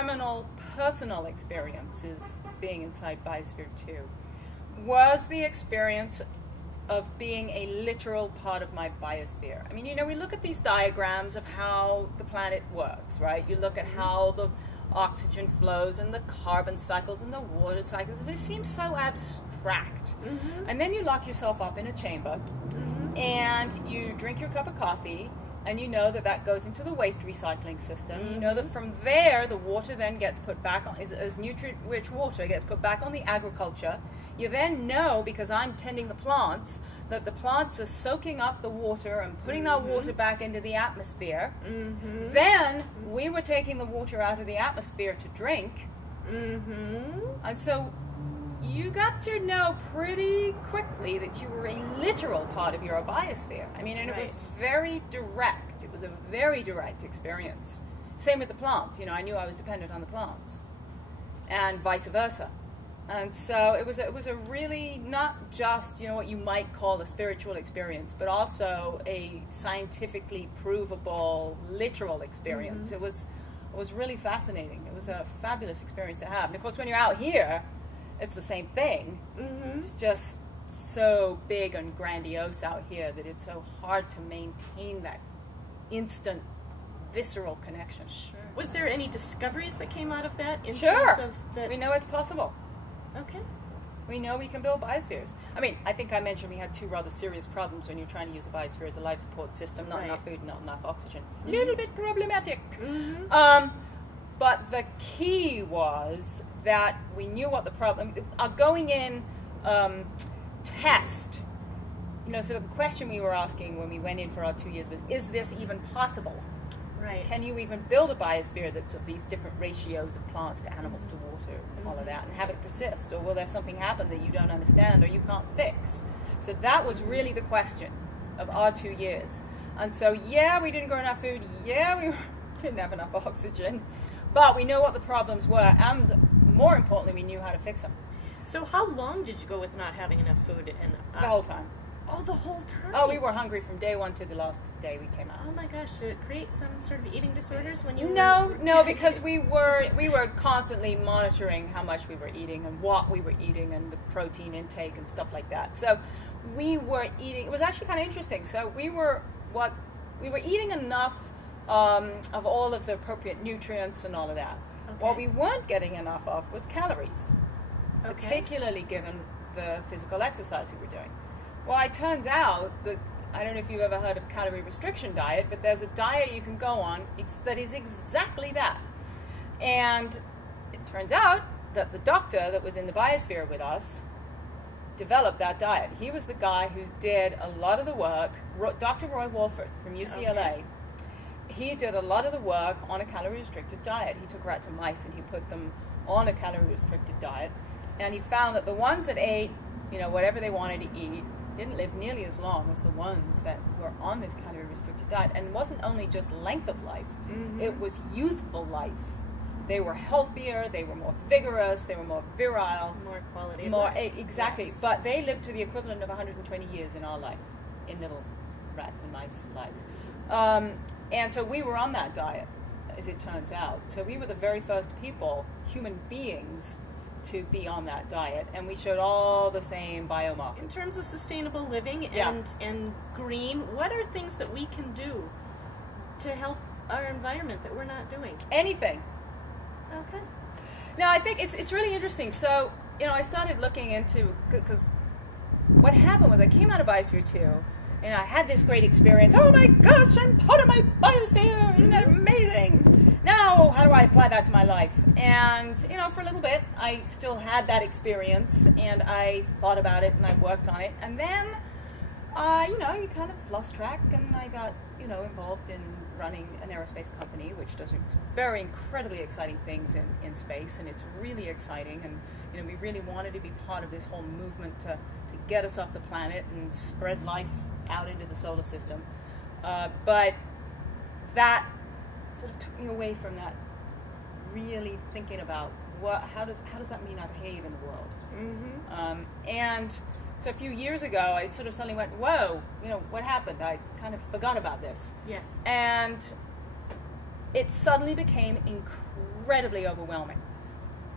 seminal personal experiences of being inside BioShere II was the experience of being a literal part of my biosphere. I mean, you know, we look at these diagrams of how the planet works, right? You look at how the oxygen flows and the carbon cycles and the water cycles. They seem so abstract. And then you lock yourself up in a chamber and you drink your cup of coffee, and you know that that goes into the waste recycling system. You know that from there, the water then gets put back on, as nutrient-rich water gets put back on the agriculture. You then know, because I'm tending the plants, that the plants are soaking up the water and putting that water back into the atmosphere. Then we were taking the water out of the atmosphere to drink. And so you got to know pretty quickly that you were a literal part of your biosphere. I mean, and it was very direct. It was a very direct experience. Same with the plants. You know, I knew I was dependent on the plants, and vice versa. And so it was a really not just, you know, what you might call a spiritual experience, but also a scientifically provable, literal experience. It was really fascinating. It was a fabulous experience to have. And of course, when you're out here, it's the same thing. It's just so big and grandiose out here that it's so hard to maintain that instant, visceral connection. Was there any discoveries that came out of that? In Sure. terms of the... We know it's possible. Okay. We know we can build biospheres. I mean, I think I mentioned we had two rather serious problems when you're trying to use a biosphere as a life support system. Not enough food, not enough oxygen. A little bit problematic. But the key was that we knew what the problem... Our going in test, you know, sort of the question we were asking when we went in for our 2 years was, is this even possible? Right. Can you even build a biosphere that's of these different ratios of plants to animals to water and all of that, and have it persist? Or will there something happen that you don't understand or you can't fix? So that was really the question of our 2 years. And so, yeah, we didn't grow enough food. Yeah, we didn't have enough oxygen. But we know what the problems were, and more importantly, we knew how to fix them. So how long did you go with not having enough food? And the whole time. Oh, the whole time? Oh, we were hungry from day one to the last day we came out. Oh my gosh, did it create some sort of eating disorders when you No, because we were constantly monitoring how much we were eating and what we were eating and the protein intake and stuff like that. So we were eating, it was actually kind of interesting. So we were eating enough of all of the appropriate nutrients and all of that. What we weren't getting enough of was calories, particularly given the physical exercise we were doing. Well, it turns out that, I don't know if you've ever heard of calorie restriction diet, but there's a diet you can go on that is exactly that. And it turns out that the doctor that was in the biosphere with us developed that diet. He was the guy who did a lot of the work, Dr. Roy Walford from UCLA. He did a lot of the work on a calorie-restricted diet. He took rats and mice and he put them on a calorie-restricted diet. And he found that the ones that ate, you know, whatever they wanted to eat, didn't live nearly as long as the ones that were on this calorie-restricted diet. And it wasn't only just length of life, it was youthful life. They were healthier, they were more vigorous, they were more virile. More quality of life. Exactly. Yes. But they lived to the equivalent of 120 years in our life, in little rats and mice lives. And so we were on that diet, as it turns out. So we were the very first people, human beings, to be on that diet, and we showed all the same biomarkers. In terms of sustainable living and green, what are things that we can do to help our environment that we're not doing? Anything. Okay. Now, I think it's really interesting. So, you know, I started looking into, because what happened was I came out of BioShere II, and I had this great experience. Oh my gosh, I'm part of my biosphere! Isn't that amazing? Now, how do I apply that to my life? And, you know, for a little bit, I still had that experience, and I thought about it, and I worked on it. And then, you know, you kind of lost track, and I got, you know, involved in running an aerospace company, which does very incredibly exciting things in space, and it's really exciting. And, you know, we really wanted to be part of this whole movement to get us off the planet and spread life out into the solar system. But that sort of took me away from that, really thinking about how does that mean I behave in the world. And so a few years ago, I sort of suddenly went, whoa, you know, what happened? I kind of forgot about this. Yes. And it suddenly became incredibly incredibly overwhelming.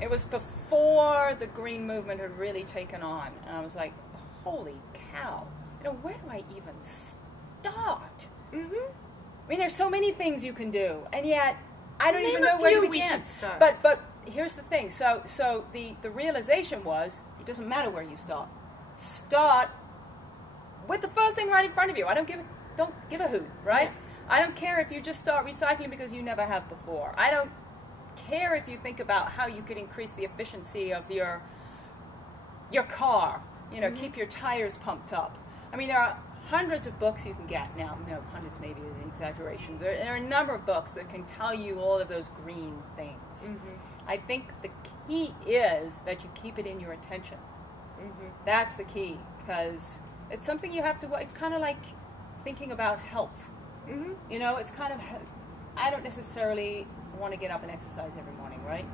It was before the green movement had really taken on, and I was like, holy cow, where do I even start? Mm-hmm. I mean, there's so many things you can do, and yet I don't even know where to begin. We should start. But here's the thing. So the realization was, it doesn't matter where you start. Start with the first thing right in front of you. Don't give a hoot, right? Yes. I don't care if you just start recycling because you never have before. I don't care if you think about how you could increase the efficiency of your car. Mm-hmm. Keep your tires pumped up. I mean, there are hundreds of books you can get now. No, hundreds maybe is an exaggeration. There are a number of books that can tell you all of those green things. Mm-hmm. I think the key is that you keep it in your attention. Mm-hmm. That's the key, because it's something you have to. It's kind of like thinking about health. Mm-hmm. It's kind of. I don't necessarily want to get up and exercise every morning, right?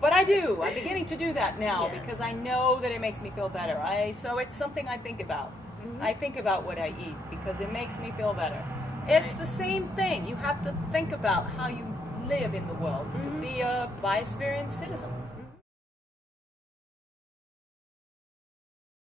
But I do. I'm beginning to do that now because I know that it makes me feel better. So it's something I think about. Mm-hmm. I think about what I eat because it makes me feel better. Right. It's the same thing. You have to think about how you live in the world to be a biospherian citizen.